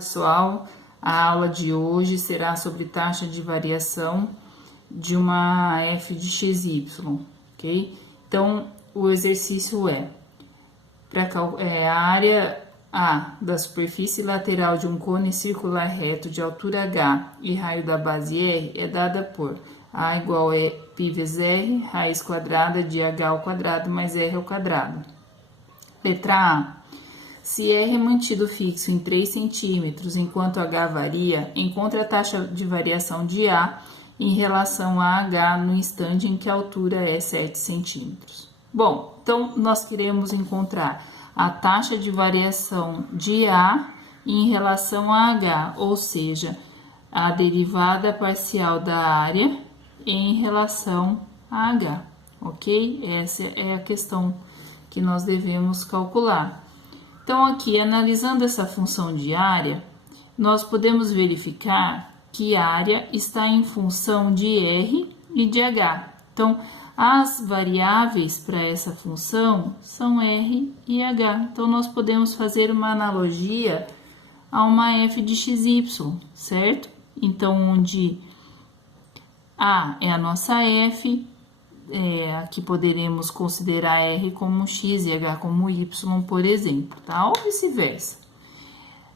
Pessoal, a aula de hoje será sobre taxa de variação de uma f de xy, ok? Então, o exercício a área A da superfície lateral de um cone circular reto de altura h e raio da base r é dada por A igual a π vezes r, raiz quadrada de h ao quadrado mais r ao quadrado. Letra A. Se R é mantido fixo em 3 centímetros enquanto H varia, encontre a taxa de variação de A em relação a H no instante em que a altura é 7 centímetros. Bom, então nós queremos encontrar a taxa de variação de A em relação a H, ou seja, a derivada parcial da área em relação a H, ok? Essa é a questão que nós devemos calcular. Então, aqui, analisando essa função de área, nós podemos verificar que a área está em função de R e de H. Então, as variáveis para essa função são R e H. Então, nós podemos fazer uma analogia a uma f de xy, certo? Então, onde A é a nossa f, aqui poderemos considerar R como x e H como y, por exemplo, tá? Ou vice-versa.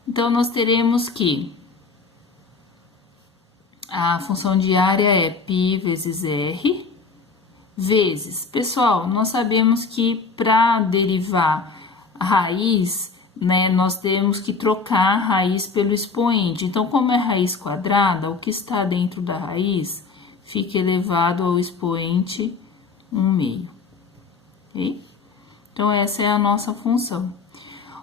Então, nós teremos que a função de área é π vezes R, vezes... Pessoal, nós sabemos que para derivar a raiz, né, nós temos que trocar a raiz pelo expoente. Então, como é raiz quadrada, o que está dentro da raiz fica elevado ao expoente 1/2, ok? Então, essa é a nossa função.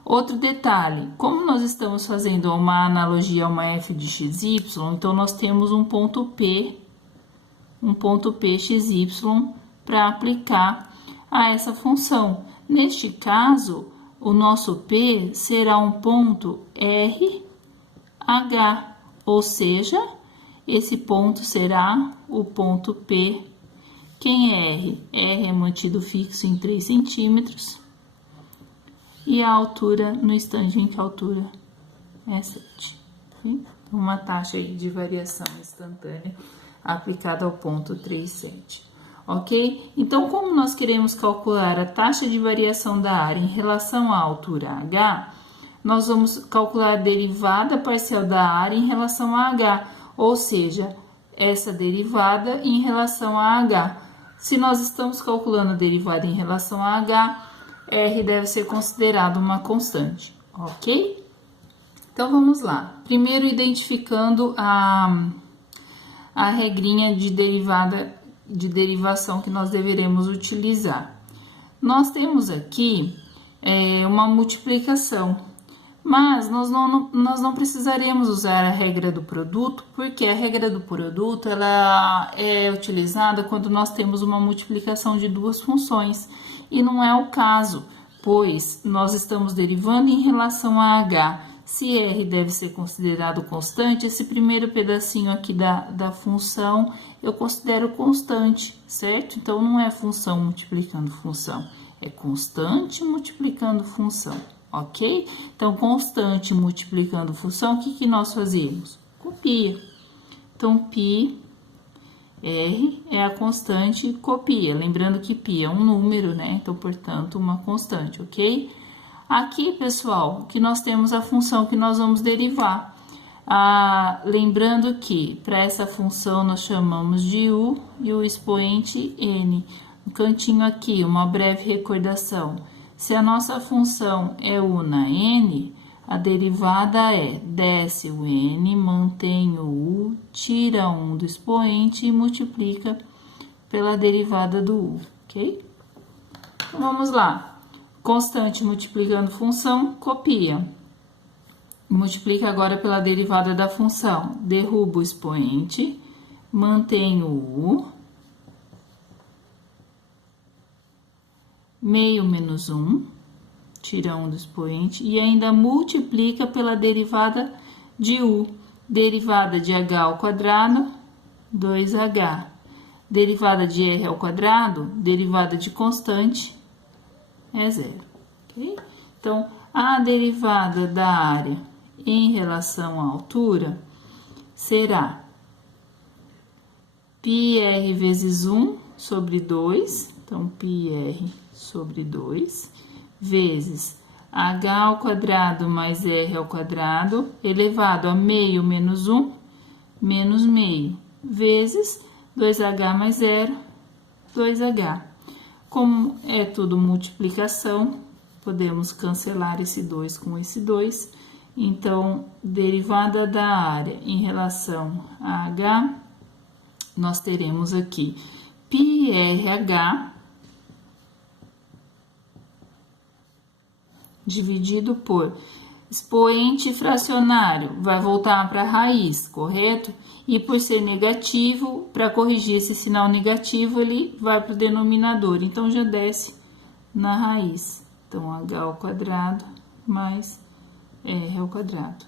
Outro detalhe, como nós estamos fazendo uma analogia a uma f de xy, então nós temos um ponto P xy para aplicar a essa função. Neste caso, o nosso P será um ponto RH, ou seja, esse ponto será o ponto P. Quem é R? R é mantido fixo em 3 centímetros e a altura no instante em que a altura é 7. Okay? Uma taxa aí de variação instantânea aplicada ao ponto 3,7. Ok? Então, como nós queremos calcular a taxa de variação da área em relação à altura H, nós vamos calcular a derivada parcial da área em relação a H, ou seja, essa derivada em relação a H. Se nós estamos calculando a derivada em relação a H, R deve ser considerado uma constante, ok? Então, vamos lá. Primeiro, identificando a regrinha de derivação que nós deveremos utilizar. Nós temos aqui uma multiplicação, mas nós não precisaremos usar a regra do produto, porque a regra do produto ela é utilizada quando nós temos uma multiplicação de duas funções, e não é o caso, pois nós estamos derivando em relação a H. Se R deve ser considerado constante, esse primeiro pedacinho aqui da função eu considero constante, certo? Então, não é função multiplicando função, é constante multiplicando função. Ok? Então, constante multiplicando função, o que nós fazemos? Copia. Então, π, R é a constante, copia. Lembrando que π é um número, né? Então, portanto, uma constante, ok? Aqui, pessoal, que nós temos a função que nós vamos derivar. Lembrando que, para essa função, nós chamamos de U e o expoente N. No cantinho aqui, uma breve recordação. Se a nossa função é U na N, a derivada é desce o N, mantém o U, tira 1 do expoente e multiplica pela derivada do U, ok? Então, vamos lá. Constante multiplicando função, copia. Multiplica agora pela derivada da função. Derruba o expoente, mantém o U. Meio menos 1, tira 1 do expoente, e ainda multiplica pela derivada de U. Derivada de H ao quadrado, 2H. Derivada de R ao quadrado, derivada de constante, é 0. Okay? Então, a derivada da área em relação à altura será πr vezes 1 sobre 2, então πr sobre 2, vezes h ao quadrado mais r ao quadrado, elevado a meio menos 1, menos meio, vezes 2h mais 0, 2h. Como é tudo multiplicação, podemos cancelar esse 2 com esse 2. Então, derivada da área em relação a h, nós teremos aqui πrh dividido por expoente fracionário, vai voltar para a raiz, correto? E por ser negativo, para corrigir esse sinal negativo, ele vai para o denominador, então já desce na raiz. Então, h ao quadrado mais r ao quadrado.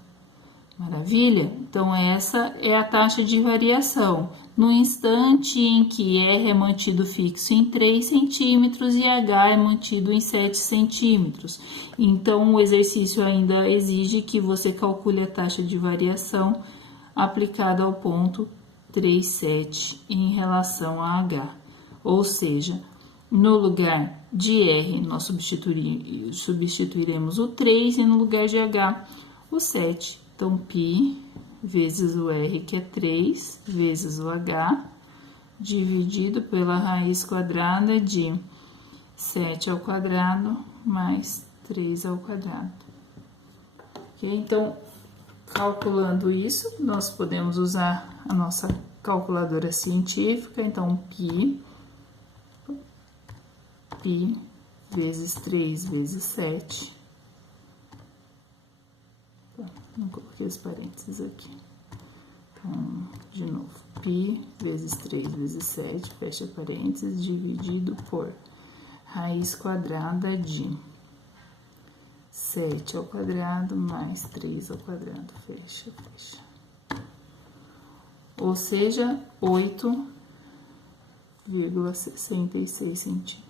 Maravilha? Então, essa é a taxa de variação. No instante em que R é mantido fixo em 3 centímetros e H é mantido em 7 centímetros. Então, o exercício ainda exige que você calcule a taxa de variação aplicada ao ponto 3,7 em relação a H. Ou seja, no lugar de R, nós substituiremos o 3 e no lugar de H, o 7. Então, π vezes o R, que é 3, vezes o H, dividido pela raiz quadrada de 7 ao quadrado mais 3 ao quadrado. Ok? Então, calculando isso, nós podemos usar a nossa calculadora científica. Então, π vezes 3 vezes 7. Não coloquei os parênteses aqui. Então, de novo, π vezes 3 vezes 7, fecha parênteses, dividido por raiz quadrada de 7 ao quadrado mais 3 ao quadrado, fecha, fecha. Ou seja, 8,66 centímetros.